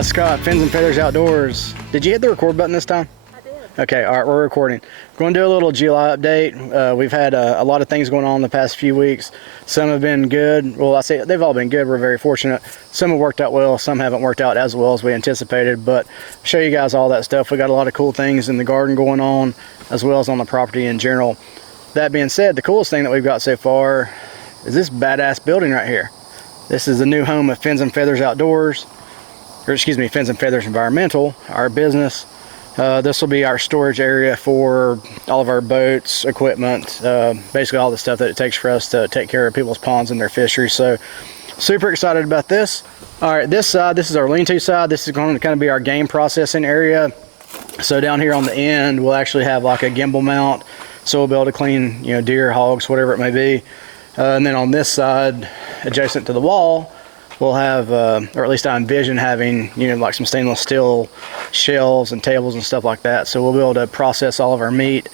guys, Scott, Fins and Feathers Outdoors. Did you hit the record button this time? I did. Okay, all right, we're recording. We're going to do a little July update. We've had a lot of things going on the past few weeks. Some have been good. Well, I say they've all been good. We're very fortunate. Some have worked out well. Some haven't worked out as well as we anticipated. But I'll show you guys all that stuff. We got a lot of cool things in the garden going on, as well as on the property in general. That being said, the coolest thing that we've got so far is this badass building right here. This is the new home of Fins and Feathers Outdoors, or excuse me, Fins and Feathers Environmental, our business. This will be our storage area for all of our boats, equipment, basically all the stuff that it takes for us to take care of people's ponds and their fisheries. So super excited about this. All right, this side, this is our lean-to side. This is going to kind of be our game processing area. So down here on the end, we'll actually have like a gimbal mount. So we'll be able to clean, you know, deer, hogs, whatever it may be. And then on this side, adjacent to the wall, we'll have, or at least I envision having, you know, like some stainless steel shelves and tables and stuff like that. So we'll be able to process all of our meat,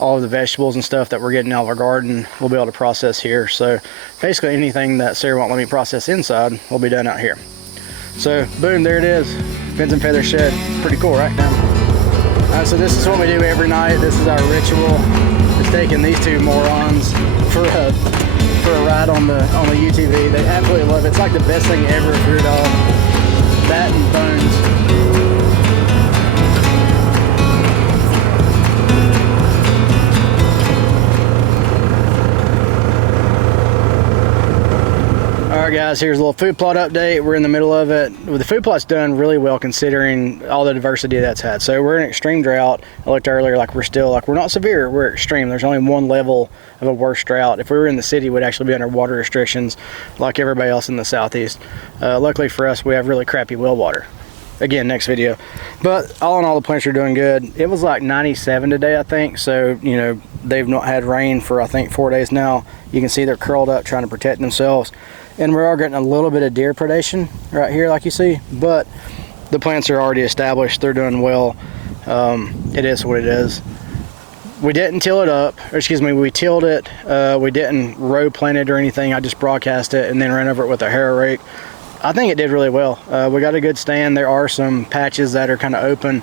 all of the vegetables and stuff that we're getting out of our garden, we'll be able to process here. So basically anything that Sarah won't let me process inside will be done out here. So boom, there it is, Fins and Feathers shed. Pretty cool, right? Now, all right, so this is what we do every night. This is our ritual. It's taking these two morons for a ride on the UTV. They absolutely love it. It's like the best thing ever for your dog. That and bones. Alright guys, here's a little food plot update. We're in the middle of it. The food plot's done really well considering all the diversity that's had. So we're in extreme drought. I looked earlier, like we're not severe, we're extreme. There's only one level of a worse drought. If we were in the city, we'd actually be under water restrictions like everybody else in the southeast. Luckily for us, we have really crappy well water. Again, next video. But all in all, the plants are doing good. It was like 97 today, I think. So, you know, they've not had rain for, I think, 4 days now. You can see they're curled up trying to protect themselves. And we are getting a little bit of deer predation right here, like you see. But the plants are already established. They're doing well. It is what it is. We didn't till it up, or excuse me, we tilled it. We didn't row plant it or anything. I just broadcast it and then ran over it with a harrow rake. I think it did really well. We got a good stand. There are some patches that are kind of open,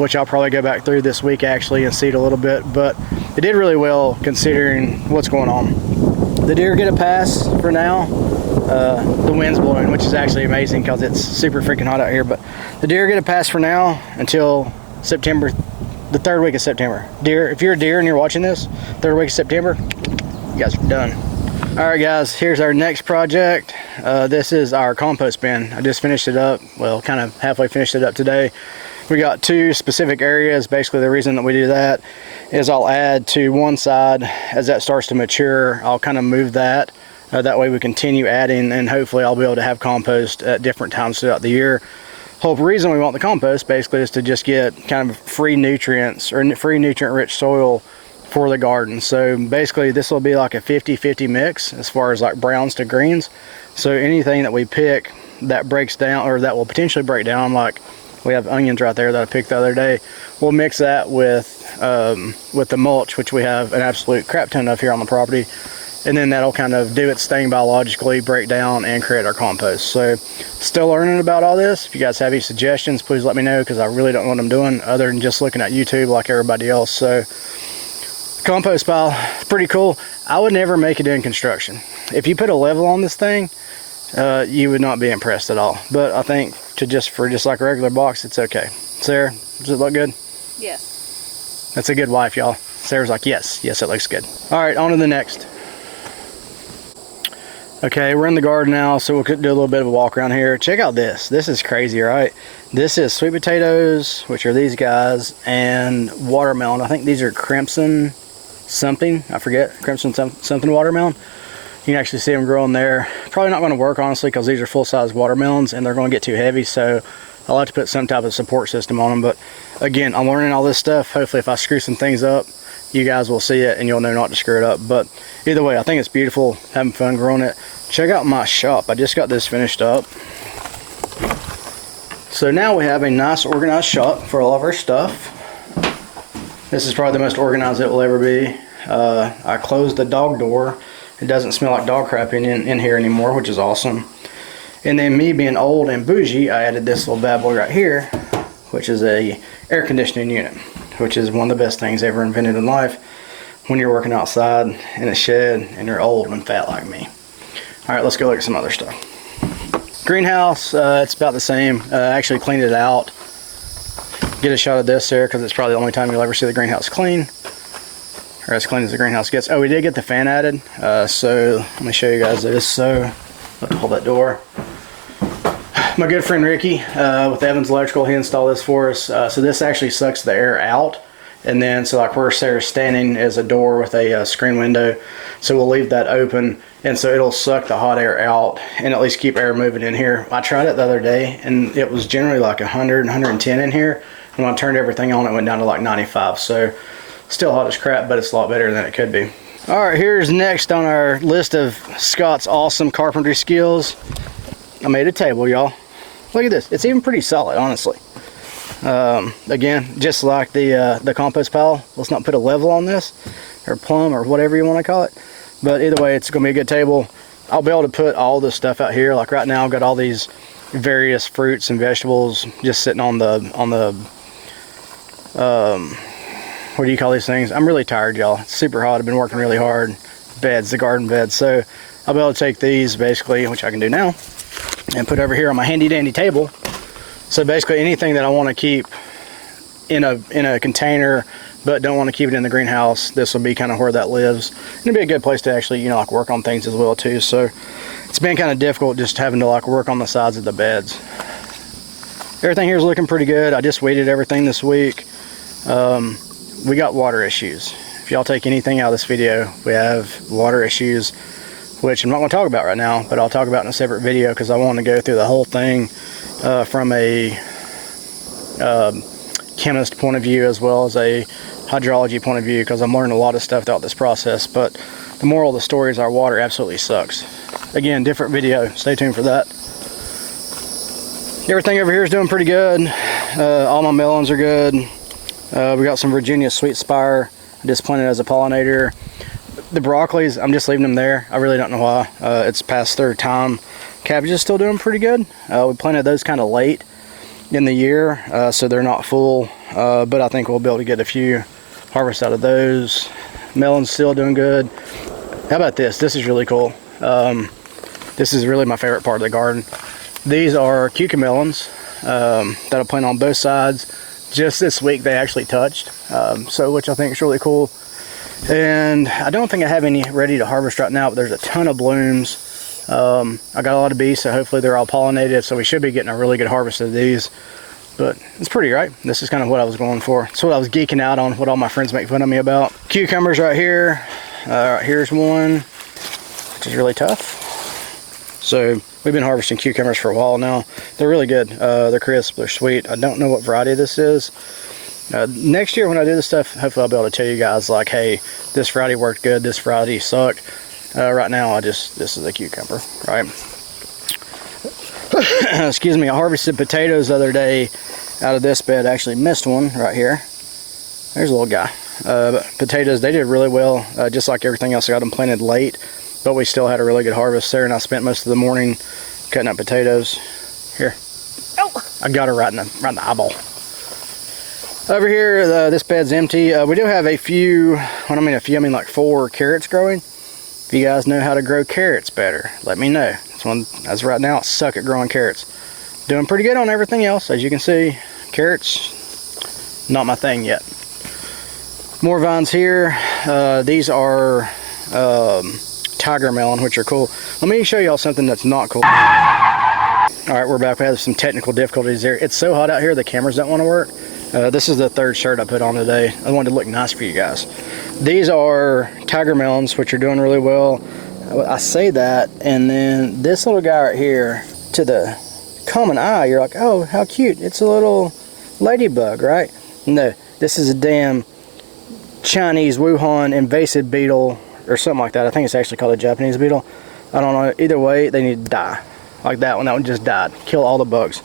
which I'll probably go back through this week actually and seed a little bit, but it did really well considering what's going on. The deer get a pass for now. The wind's blowing, which is actually amazing because it's super freaking hot out here, but the deer get a pass for now until September, the 3rd week of September. Deer, if you're a deer and you're watching this, 3rd week of September, you guys are done. All right guys, here's our next project. This is our compost bin. I just finished it up, well, kind of halfway finished it up today. We got 2 specific areas. Basically the reason that we do that is I'll add to one side as that starts to mature. I'll kind of move that. That way we continue adding, and hopefully I'll be able to have compost at different times throughout the year. Whole reason we want the compost basically is to just get kind of free nutrients or free nutrient rich soil for the garden. So basically this will be like a 50-50 mix as far as like browns to greens. So anything that we pick that breaks down, or that will potentially break down, like we have onions right there that I picked the other day, we'll mix that with the mulch, which we have an absolute crap ton of here on the property. And then that'll kind of do its thing biologically, break down and create our compost. So still learning about all this. If you guys have any suggestions, please let me know, because I really don't know what I'm doing other than just looking at YouTube like everybody else. So compost pile, pretty cool. I would never make it in construction. If you put a level on this thing, you would not be impressed at all. But I think for just like a regular box, it's okay. Sarah, does it look good? Yes. That's a good wife, y'all. Sarah's like, yes, it looks good. All right, on to the next. Okay, we're in the garden now, so we'll do a little bit of a walk around here. Check out this. This is crazy, right? This is sweet potatoes, which are these guys, and watermelon. I think these are crimson something. I forget. Crimson something watermelon. You can actually see them growing there. Probably not going to work, honestly, because these are full-size watermelons, and they're going to get too heavy, so I'll have to put some type of support system on them. But again, I'm learning all this stuff. Hopefully, if I screw some things up, you guys will see it, and you'll know not to screw it up. But either way, I think it's beautiful, having fun growing it. Check out my shop. I just got this finished up. So now we have a nice organized shop for all of our stuff. This is probably the most organized it will ever be. I closed the dog door. It doesn't smell like dog crap in here anymore, which is awesome. And then me being old and bougie, I added this little bad boy right here, which is a air conditioning unit, which is one of the best things ever invented in life when you're working outside in a shed and you're old and fat like me. All right, let's go look at some other stuff. Greenhouse, it's about the same. Actually cleaned it out. Get a shot of this there because it's probably the only time you'll ever see the greenhouse clean, or as clean as the greenhouse gets. Oh, we did get the fan added. So let me show you guys this. So I'll have to hold that door. My good friend Ricky with Evans Electrical, he installed this for us. So this actually sucks the air out. And then, so like where Sarah's standing is a door with a screen window. So we'll leave that open. And so it'll suck the hot air out and at least keep air moving in here. I tried it the other day and it was generally like 100, 110 in here. And when I turned everything on, it went down to like 95. So still hot as crap, but it's a lot better than it could be. All right, here's next on our list of Scott's awesome carpentry skills. I made a table, y'all. Look at this. It's even pretty solid, honestly. Again, just like the compost pile, let's not put a level on this, or plumb, or whatever you want to call it. But either way, it's going to be a good table. I'll be able to put all this stuff out here. Like right now, I've got all these various fruits and vegetables just sitting on the what do you call these things? I'm really tired, y'all. It's super hot. I've been working really hard. Beds, the garden beds. So I'll be able to take these basically, which I can do now, and put over here on my handy dandy table. So basically anything that I want to keep in a container but don't want to keep it in the greenhouse, this will be kind of where that lives. And it'll be a good place to actually, you know, like work on things as well too. So it's been kind of difficult just having to like work on the sides of the beds. Everything here is looking pretty good. I just weeded everything this week. We got water issues. If y'all take anything out of this video, we have water issues, which I'm not going to talk about right now, but I'll talk about in a separate video because I want to go through the whole thing from a chemist point of view as well as a hydrology point of view, because I'm learning a lot of stuff throughout this process. But the moral of the story is our water absolutely sucks. Again, different video. Stay tuned for that. Everything over here is doing pretty good. All my melons are good. We got some Virginia Sweet Spire I just planted as a pollinator. The broccolis, I'm just leaving them there. I really don't know why. It's past their time. Cabbage is still doing pretty good. We planted those kind of late in the year, so they're not full, but I think we'll be able to get a few harvests out of those. Melon's still doing good. How about this? This is really cool. This is really my favorite part of the garden. These are cucumber melons that I plant on both sides. Just this week they actually touched, so which I think is really cool. And I don't think I have any ready to harvest right now, but there's a ton of blooms. I got a lot of bees, so hopefully they're all pollinated, so we should be getting a really good harvest of these. But it's pretty, right? This is kind of what I was going for. It's what I was geeking out on, what all my friends make fun of me about. Cucumbers right here. Right here's one, which is really tough. So we've been harvesting cucumbers for a while now. They're really good. They're crisp, they're sweet. I don't know what variety this is. Next year when I do this stuff, hopefully I'll be able to tell you guys like, hey, this variety worked good, this variety sucked. Right now, this is a cucumber, right? Excuse me, I harvested potatoes the other day out of this bed. I actually missed one right here. There's a little guy. Potatoes, they did really well, just like everything else. I got them planted late, but we still had a really good harvest. Sarah and I spent most of the morning cutting up potatoes. Here. Oh! I got her right in the eyeball. Over here, this bed's empty. We do have a few, when I mean a few, I mean like 4 carrots growing. If you guys know how to grow carrots better, let me know. As right now, I suck at growing carrots. Doing pretty good on everything else. As you can see, carrots, not my thing yet. More vines here. These are tiger melon, which are cool. Let me show y'all something that's not cool. All right, we're back. We have some technical difficulties there. It's so hot out here, the cameras don't want to work. This is the 3rd shirt I put on today. I wanted to look nice for you guys. These are tiger melons, which are doing really well. I say that, and then this little guy right here, to the common eye, you're like, oh, how cute. It's a little ladybug, right? No, this is a damn Chinese Wuhan invasive beetle, or something like that. I think it's actually called a Japanese beetle. I don't know. Either way, they need to die. Like that one just died. Kill all the bugs.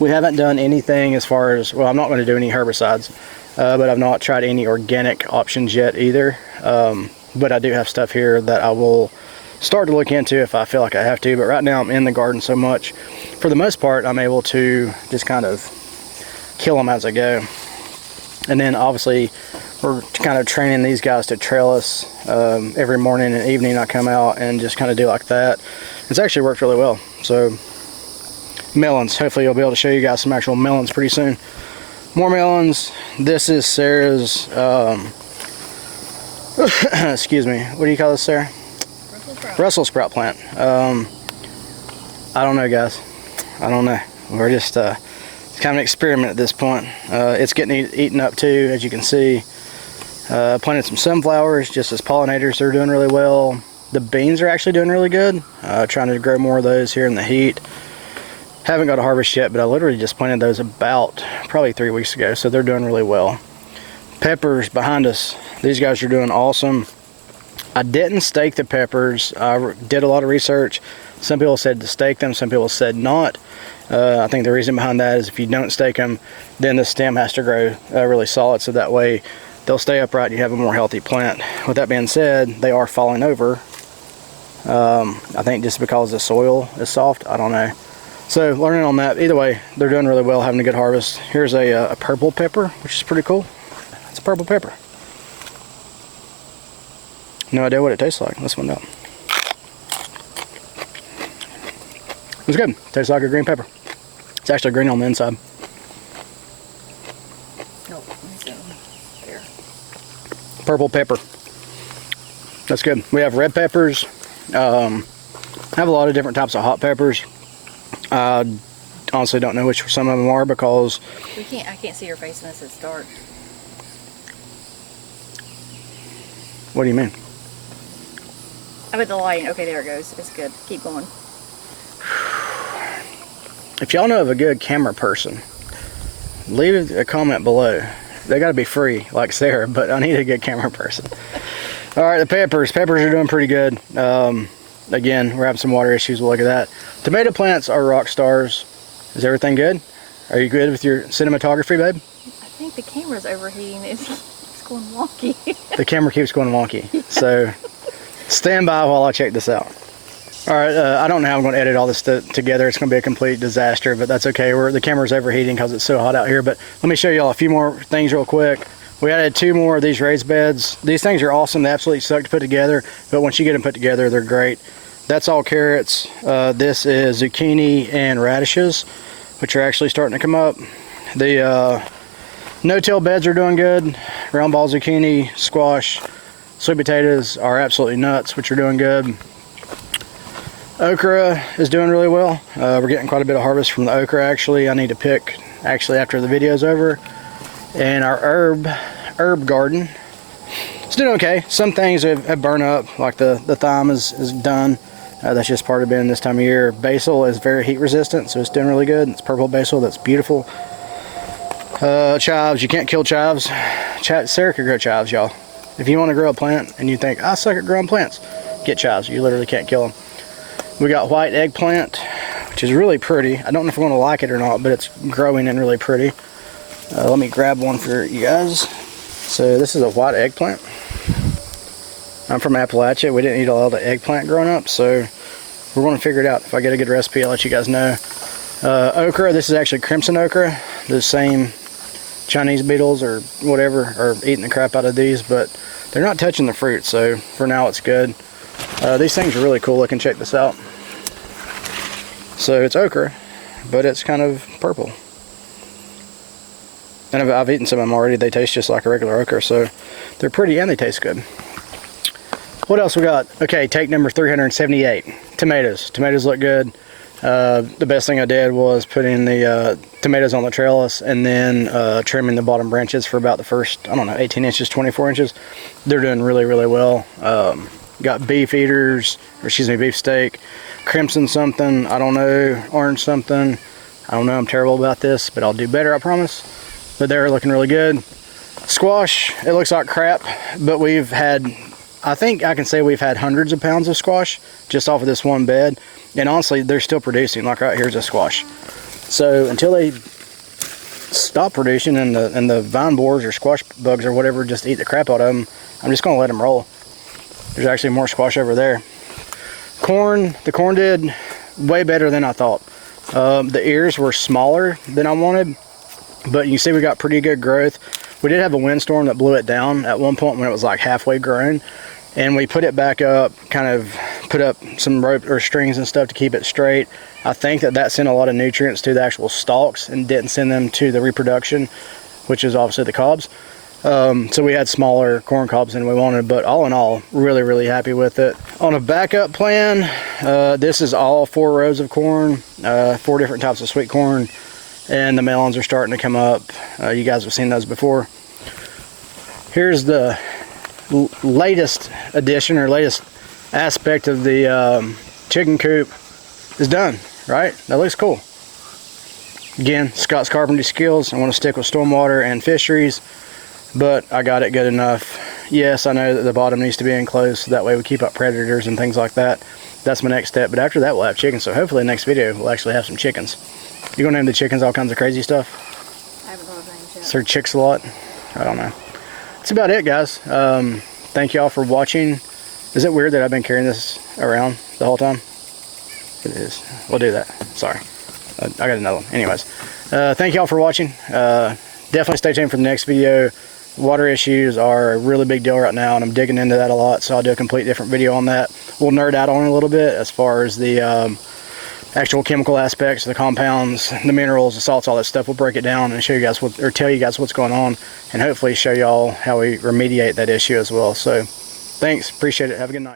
We haven't done anything as far as, well, I'm not going to do any herbicides, but I've not tried any organic options yet either. But I do have stuff here that I will start to look into if I feel like I have to, but right now I'm in the garden so much. For the most part, I'm able to just kind of kill them as I go. And then obviously we're kind of training these guys to trail us every morning and evening. I come out and just kind of do like that. It's actually worked really well. So melons, hopefully you'll be able to show you guys some actual melons pretty soon. More melons. This is Sarah's excuse me, what do you call this, Sarah? Brussels sprout plant. I don't know, guys. I don't know. We're just it's kind of an experiment at this point. It's getting eaten up too, as you can see. Planted some sunflowers just as pollinators. They're doing really well. The beans are actually doing really good. Trying to grow more of those here in the heat. Haven't got a harvest yet, but I literally just planted those about probably 3 weeks ago, so they're doing really well. Peppers behind us. These guys are doing awesome. I didn't stake the peppers. I did a lot of research. Some people said to stake them, some people said not. I think the reason behind that is if you don't stake them, then the stem has to grow really solid, so that way they'll stay upright and you have a more healthy plant. With that being said, they are falling over. I think just because the soil is soft, I don't know. So learning on that. Either way, they're doing really well, having a good harvest. Here's a purple pepper, which is pretty cool. It's a purple pepper. No idea what it tastes like. Let's find out. It's good. Tastes like a green pepper. It's actually green on the inside. No, there. Purple pepper. That's good. We have red peppers. I have a lot of different types of hot peppers. I honestly don't know which some of them are because I can't see your face unless it's dark. What do you mean? I bet the lighting. Okay, there it goes. It's good. Keep going. If y'all know of a good camera person, leave a comment below. They got to be free, like Sarah, but I need a good camera person. All right, the peppers. Peppers are doing pretty good. Again, we're having some water issues. We'll look at that. Tomato plants are rock stars. Is everything good? Are you good with your cinematography, babe? I think the camera's overheating. It's going wonky. The camera keeps going wonky. So stand by while I check this out. All right, I don't know how I'm going to edit all this together. It's going to be a complete disaster, but that's okay. The camera's overheating because it's so hot out here. But let me show y'all a few more things real quick. We added 2 more of these raised beds. These things are awesome. They absolutely suck to put together, but once you get them put together, they're great. That's all carrots. This is zucchini and radishes, which are actually starting to come up. The no-till beds are doing good. Round ball zucchini, squash, sweet potatoes are absolutely nuts, which are doing good. Okra is doing really well. We're getting quite a bit of harvest from the okra actually. I need to pick actually after the video's over. And our herb garden, it's doing okay. Some things have burned up, like the thyme is done. That's just part of being this time of year. Basil is very heat resistant, so it's doing really good. It's purple basil, that's beautiful. Chives, you can't kill chives. Sarah could grow chives, y'all. If you want to grow a plant and you think, I suck at growing plants, get chives. You literally can't kill them. We got white eggplant, which is really pretty. I don't know if I'm going to like it or not, but it's growing and really pretty. Let me grab one for you guys. So this is a white eggplant. I'm from Appalachia. We didn't eat a lot of eggplant growing up, so we're going to figure it out. If I get a good recipe, I'll let you guys know. Okra, this is actually crimson okra. The same Chinese beetles or whatever are eating the crap out of these, but they're not touching the fruit, so for now it's good. These things are really cool looking. Check this out. So it's okra, but it's kind of purple. And I've eaten some of them already. They taste just like a regular okra, so they're pretty and they taste good. What else we got? Okay, take number 378. Tomatoes. Tomatoes look good. The best thing I did was putting the tomatoes on the trellis and then trimming the bottom branches for about the first, I don't know, 18 inches, 24 inches. They're doing really, really well. Got beef eaters, or excuse me, beef steak, crimson something, I don't know, orange something. I don't know, I'm terrible about this, but I'll do better, I promise. But they're looking really good. Squash, it looks like crap, but we've had, I think I can say we've had hundreds of pounds of squash just off of this one bed. And honestly, they're still producing. Like right here's a squash. So until they stop producing and the vine borers or squash bugs or whatever just eat the crap out of them, I'm just gonna let them roll. There's actually more squash over there. corn did way better than I thought. The ears were smaller than I wanted, but you can see we got pretty good growth. We did have a windstorm that blew it down at one point when it was like halfway grown, and we put it back up, kind of put up some rope or strings and stuff to keep it straight. I think that sent a lot of nutrients to the actual stalks and didn't send them to the reproduction, which is obviously the cobs. So we had smaller corn cobs than we wanted, but all in all, really happy with it. On a backup plan, this is all 4 rows of corn, 4 different types of sweet corn, and the melons are starting to come up. You guys have seen those before. Here's the latest addition or latest aspect of the chicken coop is done, right? That looks cool. Again, Scott's carpentry skills. I want to stick with stormwater and fisheries, but I got it good enough. Yes, I know that the bottom needs to be enclosed, so that way we keep up predators and things like that. That's my next step, but after that we'll have chickens, so hopefully the next video we'll actually have some chickens. You gonna name the chickens all kinds of crazy stuff? I haven't thought of names yet. Sir Chicks a lot? I don't know. That's about it, guys. Thank y'all for watching. Is it weird that I've been carrying this around the whole time? It is. We'll do that. Sorry. I got another one. Anyways, thank y'all for watching. Definitely stay tuned for the next video. Water issues are a really big deal right now, and I'm digging into that a lot, so I'll do a complete different video on that. We'll nerd out on it a little bit as far as the actual chemical aspects, the compounds, the minerals, the salts, all that stuff. We'll break it down and show you guys what, or tell you guys what's going on, and hopefully show y'all how we remediate that issue as well. So thanks, appreciate it, have a good night.